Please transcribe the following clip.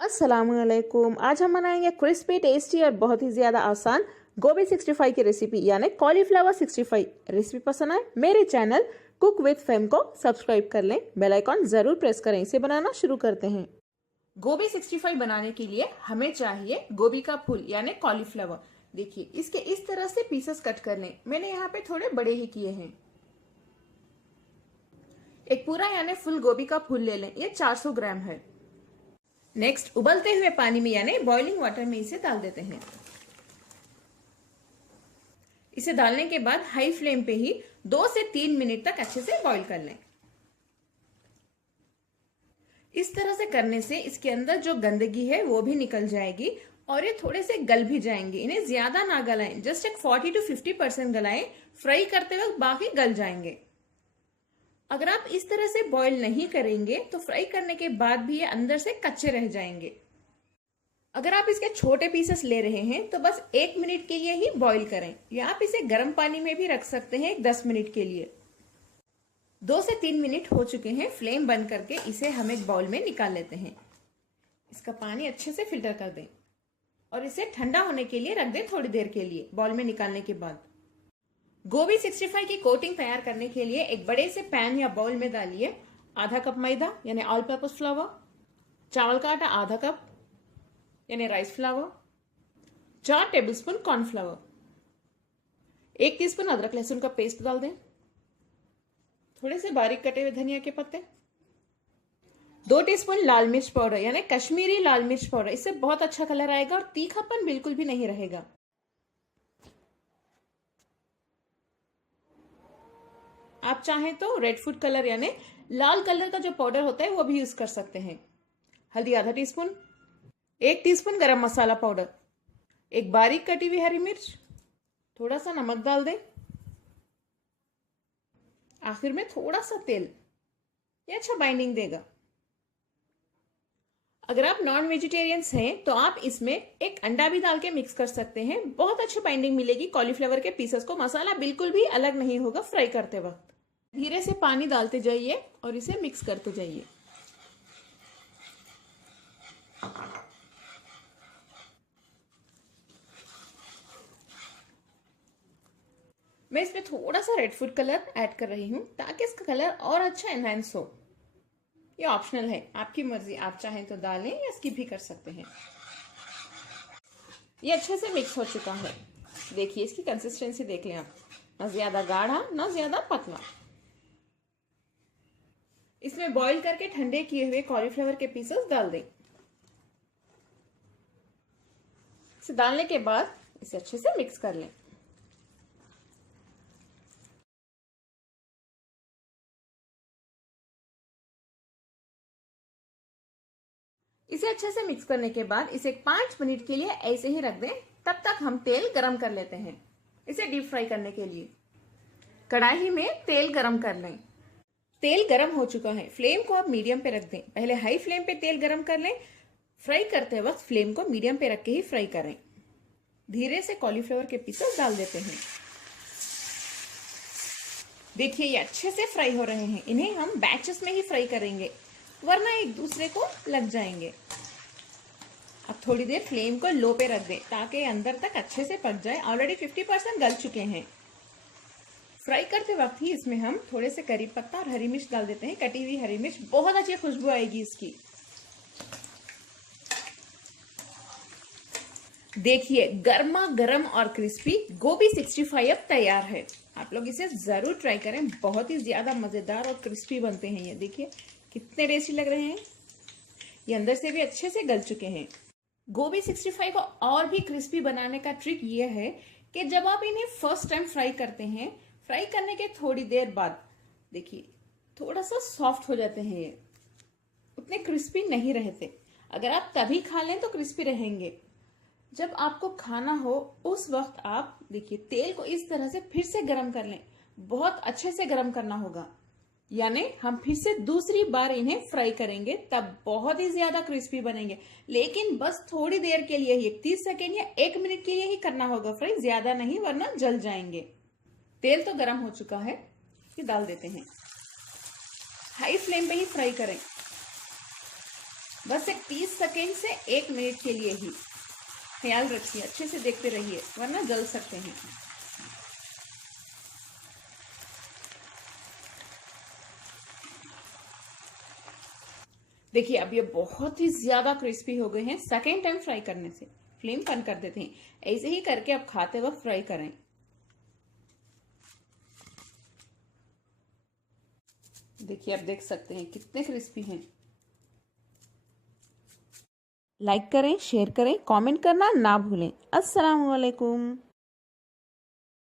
अस्सलामुअलैकुम। आज हम बनाएंगे क्रिस्पी, टेस्टी और बहुत ही ज़्यादा आसान गोभी 65 की रेसिपी यानी कॉलीफ्लावर 65। रेसिपी पसंद आए मेरे चैनल कुक विद फेम को सब्सक्राइब कर लें, बेल आइकॉन ज़रूर प्रेस करें। इसे बनाना शुरू करते हैं। गोभी 65 बनाने के लिए हमें चाहिए गोभी का फूल यानी कॉलीफ्लावर। देखिए, इसके इस तरह से पीसेस कट कर लें। मैंने यहाँ पे थोड़े बड़े ही किए हैं। एक पूरा यानी फुल गोभी का फूल ले लें, ये 400 ग्राम है। नेक्स्ट, उबलते हुए पानी में यानी बॉइलिंग वाटर में इसे डाल देते हैं। इसे डालने के बाद हाई फ्लेम पे ही 2 से 3 मिनट तक अच्छे से बॉईल कर लें। इस तरह से करने से इसके अंदर जो गंदगी है वो भी निकल जाएगी और ये थोड़े से गल भी जाएंगे। इन्हें ज्यादा ना गलाएं, जस्ट एक 40 to 50% गलाएं। फ्राई करते वक्त बाकी गल जाएंगे। अगर आप इस तरह से बॉईल नहीं करेंगे तो फ्राई करने के बाद भी ये अंदर से कच्चे रह जाएंगे। अगर आप इसके छोटे पीसेस ले रहे हैं तो बस 1 मिनट के लिए ही बॉईल करें, या आप इसे गर्म पानी में भी रख सकते हैं 10 मिनट के लिए। 2 से 3 मिनट हो चुके हैं। फ्लेम बंद करके इसे हम एक बाउल में निकाल लेते हैं। इसका पानी अच्छे से फिल्टर कर दें और इसे ठंडा होने के लिए रख दें थोड़ी देर के लिए। बाउल में निकालने के बाद गोभी 65 की कोटिंग तैयार करने के लिए एक बड़े से पैन या बाउल में डालिए आधा कप मैदा यानी ऑल पर्पस फ्लावर, चावल का आटा आधा कप यानी rice flour, 4 tablespoon cornflour, 1 teaspoon अदरक लहसुन का पेस्ट डाल दें, थोड़े से बारीक कटे हुए धनिया के पत्ते, 2 टीस्पून लाल मिर्च पाउडर यानी कश्मीरी लाल मिर्च पाउडर। इससे बहुत अच्छा कलर आएगा और तीखापन बिल्कुल भी नहीं रहेगा। आप चाहें तो रेड फूड कलर यानी लाल कलर का जो पाउडर होता है वो भी यूज कर सकते हैं। हल्दी आधा टीस्पून, 1 टीस्पून गरम मसाला पाउडर, एक बारीक कटी हुई हरी मिर्च, थोड़ा सा नमक डाल दें, आखिर में थोड़ा सा तेल। ये अच्छा बाइंडिंग देगा। अगर आप नॉन वेजिटेरियंस हैं तो आप इसमें एक अंडा भी डाल के मिक्स कर सकते हैं। बहुत अच्छी बाइंडिंग मिलेगी कॉलीफ्लावर के पीसेस को। मसाला बिल्कुल भी अलग नहीं होगा फ्राई करते वक्त। धीरे से पानी डालते जाइए और इसे मिक्स करते जाइए। मैं इसमें थोड़ा सा रेड फूड कलर ऐड कर रही हूं ताकि इसका कलर और अच्छा एनहांस हो। ये ऑप्शनल है, आपकी मर्जी। आप चाहें तो डालें या स्किप भी कर सकते हैं। ये अच्छे से मिक्स हो चुका है। देखिए, इसकी कंसिस्टेंसी देख लें आप, ना ज्यादा गाढ़ा ना ज्यादा पतला। इसमें बॉईल करके ठंडे किए हुए कॉलीफ्लावर के पीसेस डाल दें। इसे डालने के बाद इसे अच्छे से मिक्स कर लें। इसे अच्छे से मिक्स करने के बाद इसे 5 मिनट के लिए ऐसे ही रख दें। तब तक हम तेल गरम कर लेते हैं इसे डीप फ्राई करने के लिए। कढ़ाई में तेल गरम कर लें। तेल गरम हो चुका है। फ्लेम को आप मीडियम पे रख दें। पहले हाई फ्लेम पे तेल गरम कर लें। फ्राई करते वक्त फ्लेम को मीडियम पे रख के ही फ्राई करें। धीरे से कॉलीफ्लावर के पीसेस डाल देते हैं। देखिए, ये अच्छे से फ्राई हो रहे हैं। इन्हें हम बैचेस में ही फ्राई करेंगे वरना एक दूसरे को लग जाएंगे। अब थोड़ी देर फ्लेम को लो पे रख दें ताकि अंदर तक अच्छे से पक जाए। ऑलरेडी 50% गल चुके हैं। फ्राई करते वक्त ही इसमें हम थोड़े से करी पत्ता और हरी मिर्च डाल देते हैं। कटी हुई हरी मिर्च, बहुत अच्छी खुशबू आएगी इसकी। देखिए, गर्मा गर्म और क्रिस्पी गोभी 65 अब तैयार है। आप लोग इसे जरूर ट्राई करें। बहुत ही ज्यादा मजेदार और क्रिस्पी बनते हैं ये। देखिए कितने टेस्टी लग रहे हैं। ये अंदर से भी अच्छे से गल चुके हैं। गोभी 65 को और भी क्रिस्पी बनाने का ट्रिक ये है कि जब आप इन्हें फर्स्ट टाइम फ्राई करते हैं, फ्राई करने के थोड़ी देर बाद देखिए थोड़ा सा सॉफ्ट हो जाते हैं। ये उतने क्रिस्पी नहीं रहते। अगर आप तभी खा लें तो क्रिस्पी रहेंगे। जब आपको खाना हो उस वक्त आप देखिए तेल को इस तरह से फिर से गर्म कर लें। बहुत अच्छे से गर्म करना होगा, यानी हम फिर से दूसरी बार इन्हें फ्राई करेंगे, तब बहुत ही ज्यादा क्रिस्पी बनेंगे। लेकिन बस थोड़ी देर के लिए ही, 30 सेकेंड या 1 मिनट के लिए ही करना होगा फ्राई, ज्यादा नहीं वरना जल जाएंगे। तेल तो गर्म हो चुका है, ये डाल देते हैं। हाई फ्लेम पे ही फ्राई करें। बस एक 30 सेकेंड से 1 मिनट के लिए ही। ख्याल रखिए, अच्छे से देखते रहिए वरना जल सकते हैं। देखिए अब ये बहुत ही ज्यादा क्रिस्पी हो गए हैं। सेकेंड टाइम फ्राई करने से फ्लेम बंद कर देते हैं। ऐसे ही करके आप खाते वक्त फ्राई करें। देखिए आप देख सकते हैं कितने क्रिस्पी हैं। लाइक करें, शेयर करें, कमेंट करना ना भूलें। अस्सलाम वालेकुम।